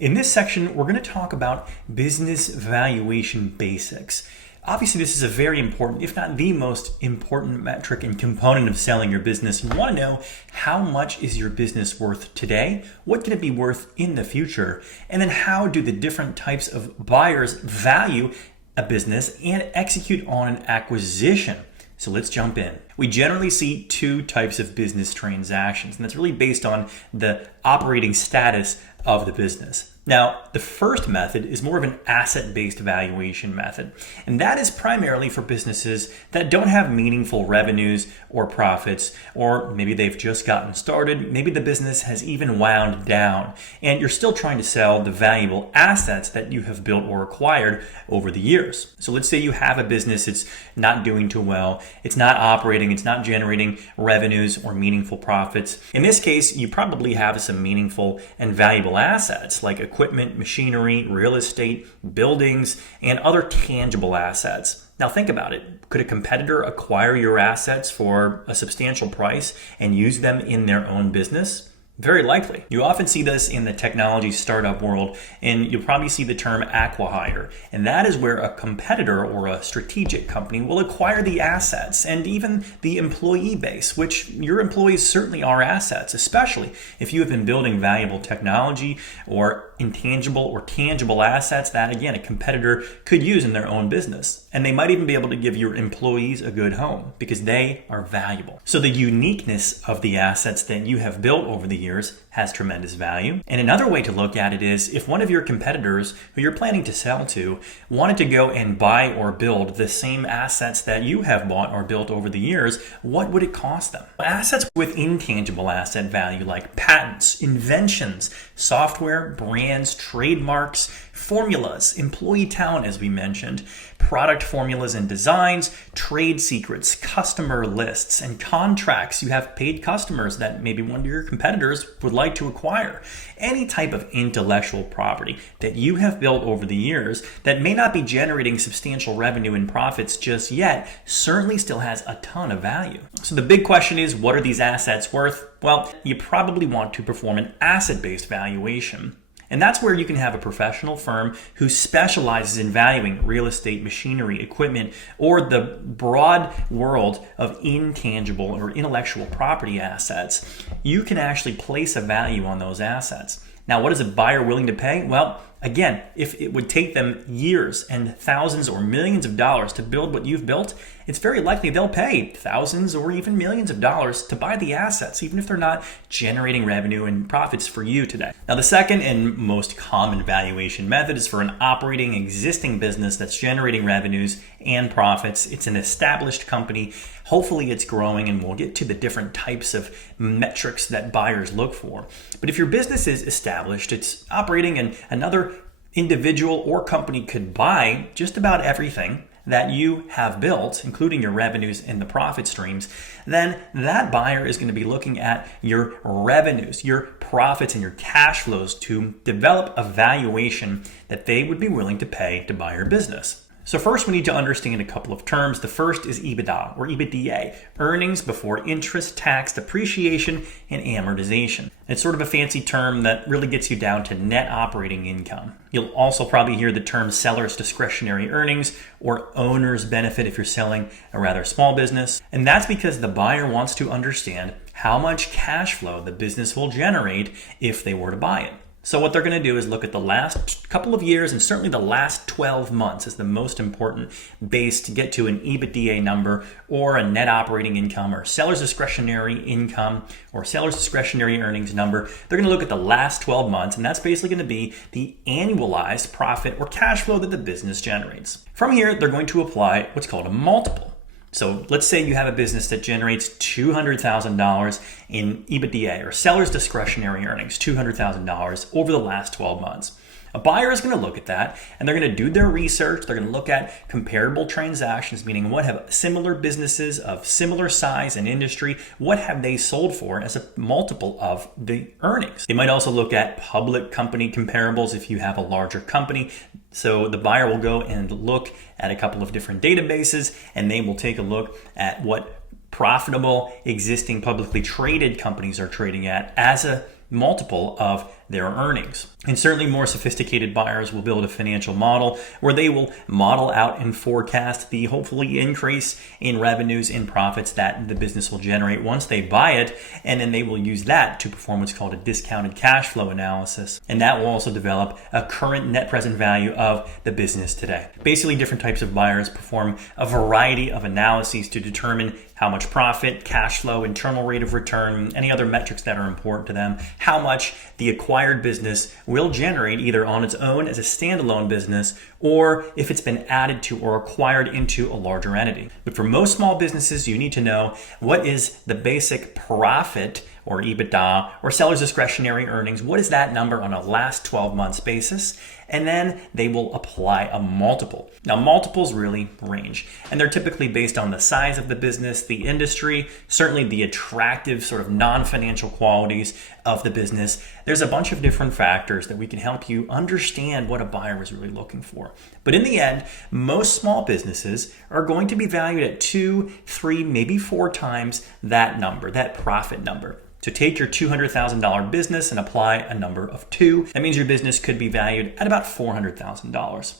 In this section, we're going to talk about business valuation basics. Obviously, this is a very important, if not the most important metric and component of selling your business. You want to know how much is your business worth today? What can it be worth in the future? And then how do the different types of buyers value a business and execute on an acquisition? So let's jump in. We generally see two types of business transactions, and that's really based on the operating status of the business. Now, the first method is more of an asset-based valuation method, and that is primarily for businesses that don't have meaningful revenues or profits, or maybe they've just gotten started, maybe the business has even wound down, and you're still trying to sell the valuable assets that you have built or acquired over the years. So let's say you have a business, it's not doing too well, it's not operating, it's not generating revenues or meaningful profits. In this case, you probably have some meaningful and valuable assets like equipment, machinery, real estate, buildings, and other tangible assets. Now think about it. Could a competitor acquire your assets for a substantial price and use them in their own business? Very likely. You often see this in the technology startup world, and you'll probably see the term acqui-hire. And that is where a competitor or a strategic company will acquire the assets and even the employee base, which your employees certainly are assets, especially if you have been building valuable technology or intangible or tangible assets that, again, a competitor could use in their own business. And they might even be able to give your employees a good home because they are valuable. So the uniqueness of the assets that you have built over the years has tremendous value. And another way to look at it is if one of your competitors who you're planning to sell to wanted to go and buy or build the same assets that you have bought or built over the years, what would it cost them? Assets with intangible asset value like patents, inventions, software, brands, trademarks, formulas, employee talent, as we mentioned, product formulas and designs, trade secrets, customer lists, and contracts. You have paid customers that maybe one of your competitors would like to acquire. Any type of intellectual property that you have built over the years that may not be generating substantial revenue and profits just yet certainly still has a ton of value. So the big question is, what are these assets worth? Well, you probably want to perform an asset-based valuation. And that's where you can have a professional firm who specializes in valuing real estate, machinery, equipment, or the broad world of intangible or intellectual property assets. You can actually place a value on those assets. Now, what is a buyer willing to pay? Well, again, if it would take them years and thousands or millions of dollars to build what you've built, it's very likely they'll pay thousands or even millions of dollars to buy the assets, even if they're not generating revenue and profits for you today. Now, the second and most common valuation method is for an operating existing business that's generating revenues and profits. It's an established company. Hopefully it's growing, and we'll get to the different types of metrics that buyers look for. But if your business is established, it's operating, and another individual or company could buy just about everything that you have built, including your revenues and the profit streams, then that buyer is going to be looking at your revenues, your profits, and your cash flows to develop a valuation that they would be willing to pay to buy your business. So first, we need to understand a couple of terms. The first is EBITDA or EBITDA, earnings before interest, tax, depreciation, and amortization. It's sort of a fancy term that really gets you down to net operating income. You'll also probably hear the term seller's discretionary earnings or owner's benefit if you're selling a rather small business. And that's because the buyer wants to understand how much cash flow the business will generate if they were to buy it. So what they're going to do is look at the last couple of years, and certainly the last 12 months is the most important base to get to an EBITDA number or a net operating income or seller's discretionary income or seller's discretionary earnings number. They're going to look at the last 12 months, and that's basically going to be the annualized profit or cash flow that the business generates. From here, they're going to apply what's called a multiple. So let's say you have a business that generates $200,000 in EBITDA or seller's discretionary earnings, $200,000 over the last 12 months. A buyer is going to look at that, and they're going to do their research. They're going to look at comparable transactions, meaning what have similar businesses of similar size and industry, what have they sold for as a multiple of the earnings. They might also look at public company comparables if you have a larger company. So the buyer will go and look at a couple of different databases, and they will take a look at what profitable existing publicly traded companies are trading at as a multiple of their earnings. And certainly more sophisticated buyers will build a financial model where they will model out and forecast the hopefully increase in revenues and profits that the business will generate once they buy it, and then they will use that to perform what's called a discounted cash flow analysis. And that will also develop a current net present value of the business today. Basically, different types of buyers perform a variety of analyses to determine how much profit, cash flow, internal rate of return, any other metrics that are important to them, how much the acquired business will generate either on its own as a standalone business or if it's been added to or acquired into a larger entity. But for most small businesses, you need to know what is the basic profit or EBITDA or seller's discretionary earnings. What is that number on a last 12 months basis? And then they will apply a multiple. Now, multiples really range, and they're typically based on the size of the business, the industry, certainly the attractive sort of non-financial qualities of the business. There's a bunch of different factors that we can help you understand what a buyer is really looking for. But in the end, most small businesses are going to be valued at 2, 3, maybe 4 times that number, that profit number. So take your $200,000 business and apply a number of 2. That means your business could be valued at about $400,000.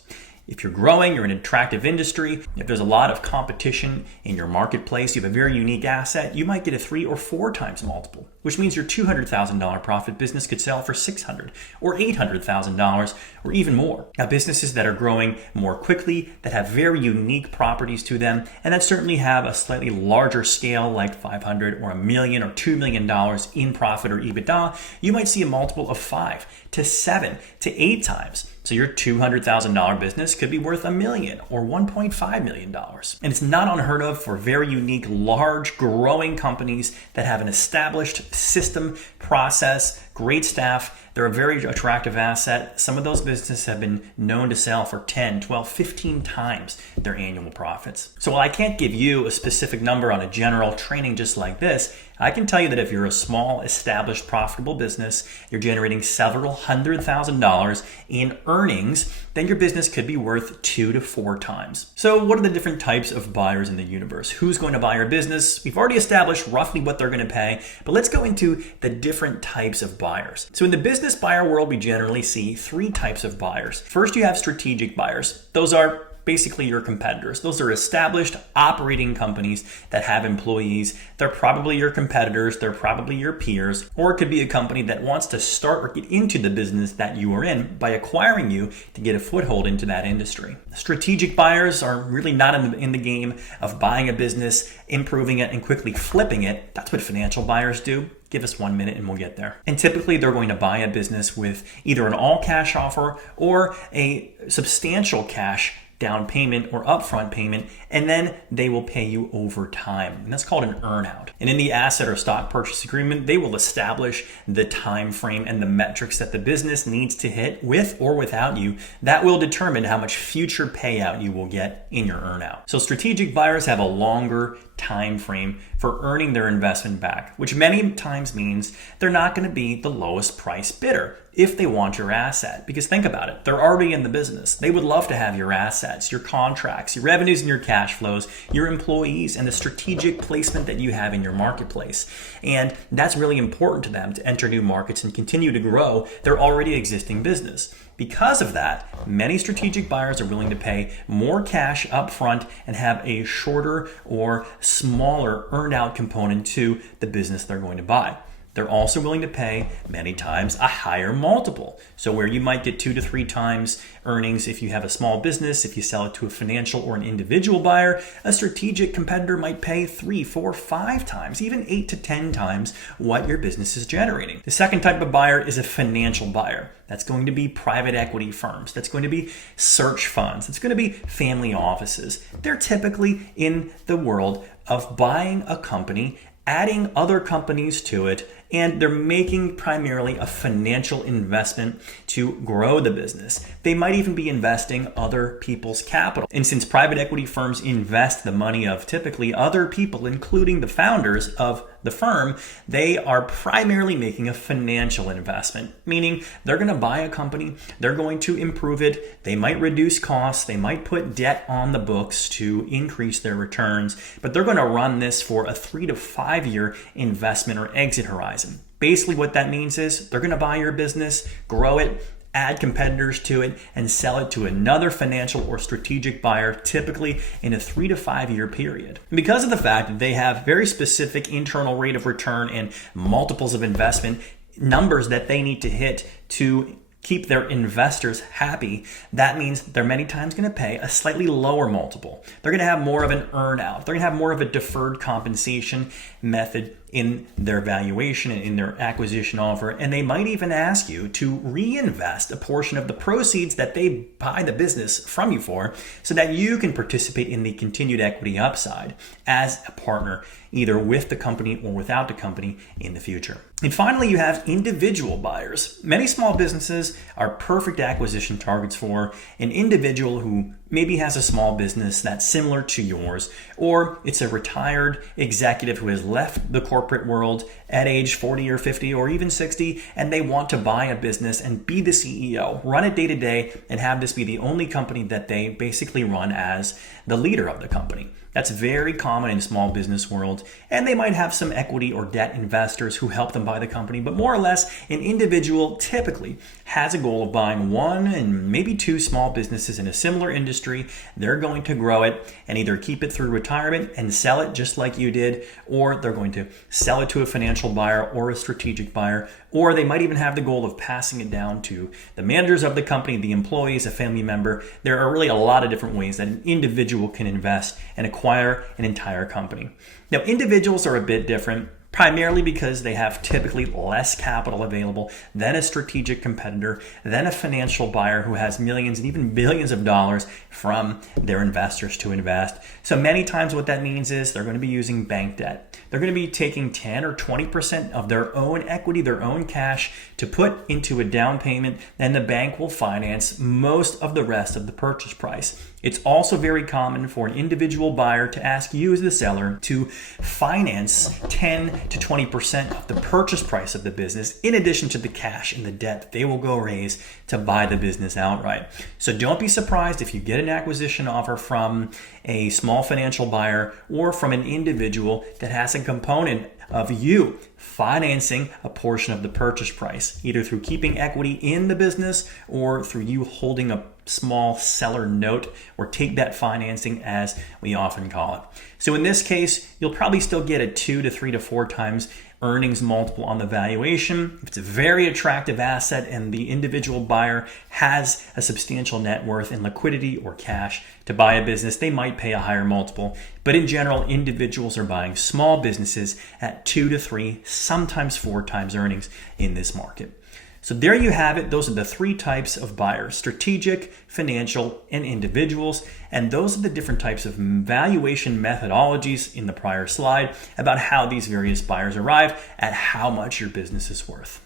If you're growing, you're in an attractive industry, if there's a lot of competition in your marketplace, you have a very unique asset, you might get a 3 or 4 times multiple, which means your $200,000 profit business could sell for $600,000 or $800,000 or even more. Now, businesses that are growing more quickly, that have very unique properties to them, and that certainly have a slightly larger scale like $500,000 or $1 million or $2 million in profit or EBITDA, you might see a multiple of 5 to 7 to 8 times. So your $200,000 business could be worth $1 million or $1.5 million. And it's not unheard of for very unique, large, growing companies that have an established system, process, great staff. They're a very attractive asset. Some of those businesses have been known to sell for 10, 12, 15 times their annual profits. So while I can't give you a specific number on a general training just like this, I can tell you that if you're a small, established, profitable business, you're generating several $100,000 in earnings, then your business could be worth 2 to 4 times. So what are the different types of buyers in the universe? Who's going to buy your business? We've already established roughly what they're going to pay, but let's go into the different types of buyers. So in the business buyer world, we generally see 3 types of buyers. First, you have strategic buyers. Those are basically your competitors. Those are established operating companies that have employees. They're probably your competitors. They're probably your peers. Or it could be a company that wants to start or get into the business that you are in by acquiring you to get a foothold into that industry. Strategic buyers are really not in the game of buying a business, improving it, and quickly flipping it. That's what financial buyers do. Give us 1 minute and we'll get there. And typically they're going to buy a business with either an all cash offer or a substantial cash down payment or upfront payment, and then they will pay you over time. And that's called an earnout. And in the asset or stock purchase agreement, they will establish the time frame and the metrics that the business needs to hit with or without you. That will determine how much future payout you will get in your earnout. So strategic buyers have a longer time frame for earning their investment back, which many times means they're not going to be the lowest price bidder if they want your asset. Because think about it, they're already in the business. They would love to have your assets, your contracts, your revenues and your cash flows, your employees, and the strategic placement that you have in your marketplace. And that's really important to them to enter new markets and continue to grow their already existing business. Because of that, many strategic buyers are willing to pay more cash up front and have a shorter or smaller earned out component to the business they're going to buy. They're also willing to pay many times a higher multiple. So where you might get 2 to 3 times earnings if you have a small business, if you sell it to a financial or an individual buyer, a strategic competitor might pay 3, 4, 5 times, even 8 to 10 times what your business is generating. The second type of buyer is a financial buyer. That's going to be private equity firms. That's going to be search funds. It's going to be family offices. They're typically in the world of buying a company, adding other companies to it, and they're making primarily a financial investment to grow the business. They might even be investing other people's capital. And since private equity firms invest the money of typically other people, including the founders of the firm, they are primarily making a financial investment, meaning they're going to buy a company, they're going to improve it, they might reduce costs, they might put debt on the books to increase their returns, but they're going to run this for a 3 to 5 year investment or exit horizon. Basically what that means is they're going to buy your business, grow it, add competitors to it, and sell it to another financial or strategic buyer, typically in a 3 to 5 year period. And because of the fact that they have very specific internal rate of return and multiples of investment numbers that they need to hit to keep their investors happy, that means they're many times going to pay a slightly lower multiple. They're going to have more of an earn-out. They're going to have more of a deferred compensation method in their valuation and in their acquisition offer, and they might even ask you to reinvest a portion of the proceeds that they buy the business from you for so that you can participate in the continued equity upside as a partner, either with the company or without the company in the future. And finally, you have individual buyers. Many small businesses are perfect acquisition targets for an individual who maybe has a small business that's similar to yours, or it's a retired executive who has left the corporate world at age 40 or 50 or even 60, and they want to buy a business and be the CEO, run it day to day, and have this be the only company that they basically run as the leader of the company. That's very common in the small business world, and they might have some equity or debt investors who help them buy the company, but more or less, an individual typically has a goal of buying one and maybe two small businesses in a similar industry. They're going to grow it and either keep it through retirement and sell it just like you did, or they're going to sell it to a financial buyer or a strategic buyer, or they might even have the goal of passing it down to the managers of the company, the employees, a family member. There are really a lot of different ways that an individual can invest and acquire an entire company. Now, individuals are a bit different, primarily because they have typically less capital available than a strategic competitor, than a financial buyer who has millions and even billions of dollars from their investors to invest. So many times what that means is they're going to be using bank debt. They're going to be taking 10 or 20% of their own equity, their own cash, to put into a down payment, and the bank will finance most of the rest of the purchase price. It's also very common for an individual buyer to ask you as the seller to finance 10 to 20% of the purchase price of the business, in addition to the cash and the debt that they will go raise to buy the business outright. So don't be surprised if you get an acquisition offer from a small financial buyer or from an individual that has a component of you financing a portion of the purchase price, either through keeping equity in the business or through you holding a small seller note, or take that financing, as we often call it. So in this case, you'll probably still get a 2 to 3 to 4 times earnings multiple on the valuation. If it's a very attractive asset and the individual buyer has a substantial net worth in liquidity or cash to buy a business, they might pay a higher multiple. But in general, individuals are buying small businesses at 2 to 3, sometimes 4 times earnings in this market. So there you have it. Those are the 3 types of buyers: strategic, financial, and individuals. And those are the different types of valuation methodologies in the prior slide about how these various buyers arrive at how much your business is worth.